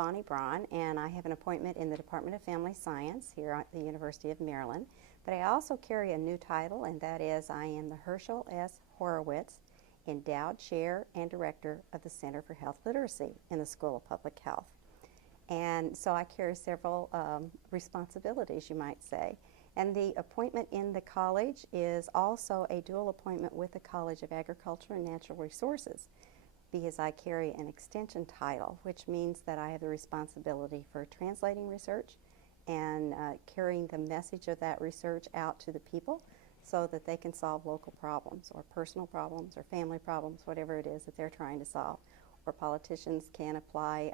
Bonnie Braun, and I have an appointment in the Department of Family Science here at the University of Maryland. But I also carry a new title, and that is I am the Herschel S. Horowitz Endowed Chair and Director of the Center for Health Literacy in the School of Public Health. And so I carry several responsibilities, you might say. And the appointment in the college is also a dual appointment with the College of Agriculture and Natural Resources, because I carry an extension title, which means that I have the responsibility for translating research and carrying the message of that research out to the people so that they can solve local problems or personal problems or family problems, whatever it is that they're trying to solve. Or politicians can apply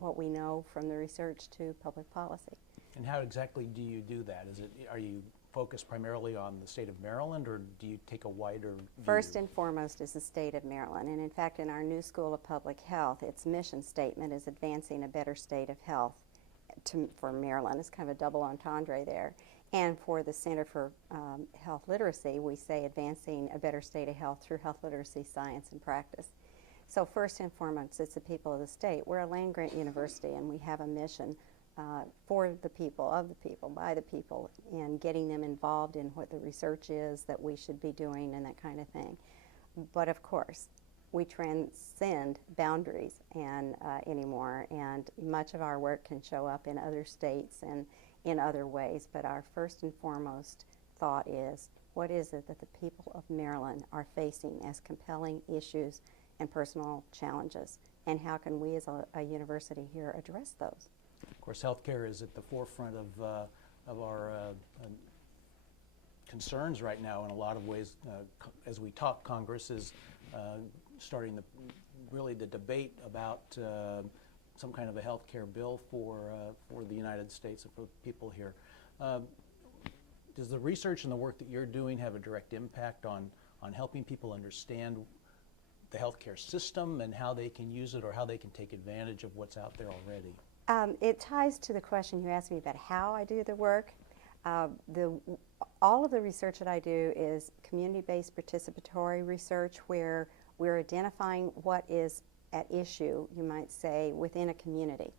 what we know from the research to public policy. And how exactly do you do that? Are you focused primarily on the state of Maryland, or do you take a wider view? First and foremost is the state of Maryland, and in fact in our new School of Public Health, its mission statement is advancing a better state of health for Maryland. It's kind of a double entendre there. And for the Center for Health Literacy, we say advancing a better state of health through health literacy, science, and practice. So first and foremost, it's the people of the state. We're a land-grant university, and we have a mission for the people, of the people, by the people, and getting them involved in what the research is that we should be doing and that kind of thing. But of course, we transcend boundaries anymore, and much of our work can show up in other states and in other ways. But our first and foremost thought is, what is it that the people of Maryland are facing as compelling issues and personal challenges, and how can we as a university here address those? Of course, healthcare is at the forefront of our concerns right now in a lot of ways. As we talk, Congress is starting the debate about some kind of a healthcare bill for the United States and for people here. Does the research and the work that you're doing have a direct impact on helping people understand the healthcare system and how they can use it or how they can take advantage of what's out there already? It ties to the question you asked me about how I do the work. All of the research that I do is community-based participatory research, where we're identifying what is at issue, you might say, within a community.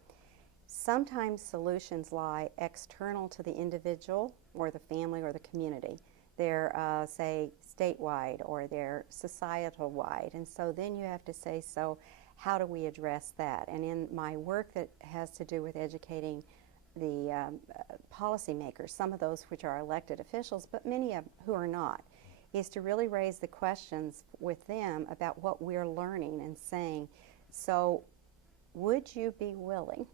Sometimes solutions lie external to the individual or the family or the community. They're, say, statewide or they're societal-wide. And so then you have to say, so how do we address that? And in my work that has to do with educating the policymakers, some of those which are elected officials, but many of who are not, is to really raise the questions with them about what we're learning and saying, so would you be willing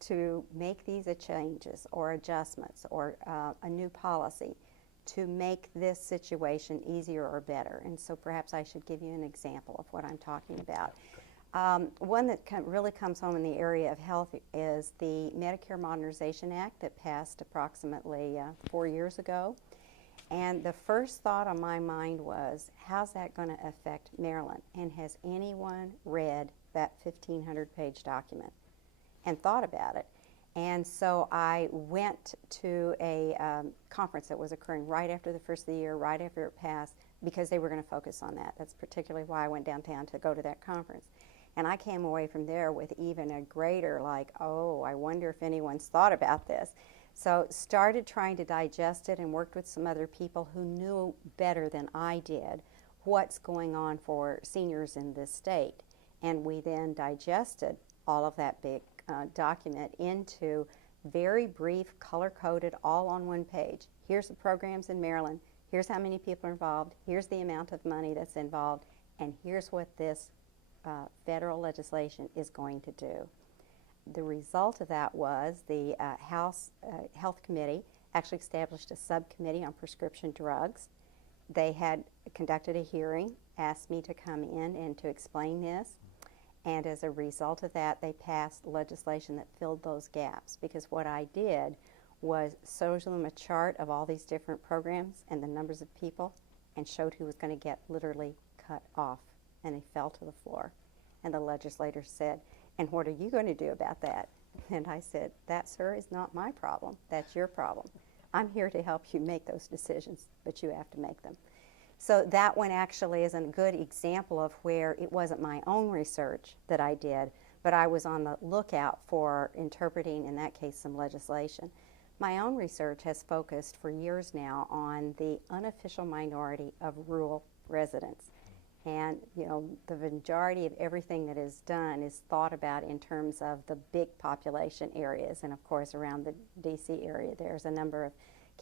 to make these changes or adjustments or a new policy to make this situation easier or better? And so perhaps I should give you an example of what I'm talking about. One that really comes home in the area of health is the Medicare Modernization Act that passed approximately 4 years ago. And the first thought on my mind was, how's that going to affect Maryland? And has anyone read that 1,500-page document and thought about it? And so I went to a conference that was occurring right after the first of the year, right after it passed, because they were going to focus on that. That's particularly why I went downtown to go to that conference. And I came away from there with even a greater, like, oh, I wonder if anyone's thought about this. So started trying to digest it and worked with some other people who knew better than I did what's going on for seniors in this state. And we then digested all of that big document into very brief, color-coded, all on one page. Here's the programs in Maryland. Here's how many people are involved. Here's the amount of money that's involved. And here's what this federal legislation is going to do. The result of that was the House Health Committee actually established a subcommittee on prescription drugs. They had conducted a hearing, asked me to come in and to explain this, and as a result of that, they passed legislation that filled those gaps, because what I did was show them a chart of all these different programs and the numbers of people and showed who was going to get literally cut off, and they fell to the floor. And the legislators said, and what are you going to do about that? And I said, that, sir, is not my problem. That's your problem. I'm here to help you make those decisions, but you have to make them. So that one actually is a good example of where it wasn't my own research that I did, but I was on the lookout for interpreting, in that case, some legislation. My own research has focused for years now on the unofficial minority of rural residents. And, you know, the majority of everything that is done is thought about in terms of the big population areas. And, of course, around the D.C. area, there's a number of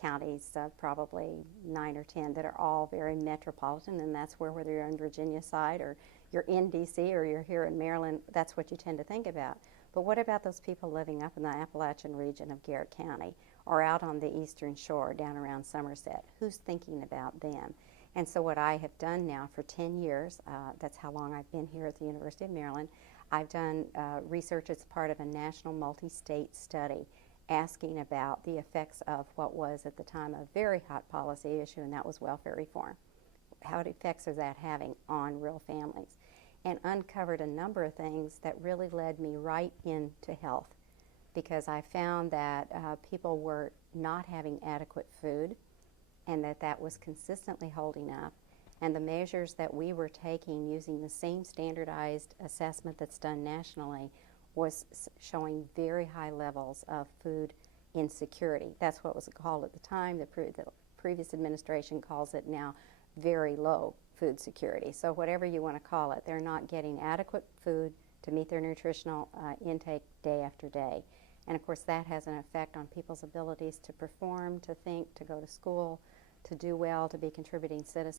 counties, probably 9 or 10, that are all very metropolitan. And that's whether you're on Virginia side or you're in D.C. or you're here in Maryland, that's what you tend to think about. But what about those people living up in the Appalachian region of Garrett County or out on the eastern shore down around Somerset? Who's thinking about them? And so what I have done now for 10 years, that's how long I've been here at the University of Maryland, I've done research as part of a national multi-state study asking about the effects of what was at the time a very hot policy issue, and that was welfare reform. What effects is that having on real families? And uncovered a number of things that really led me right into health, because I found that people were not having adequate food, and that was consistently holding up. And the measures that we were taking using the same standardized assessment that's done nationally was showing very high levels of food insecurity. That's what was called at the time. The previous administration calls it now very low food security. So whatever you want to call it, they're not getting adequate food to meet their nutritional intake day after day. And of course that has an effect on people's abilities to perform, to think, to go to school, to do well, to be contributing citizens.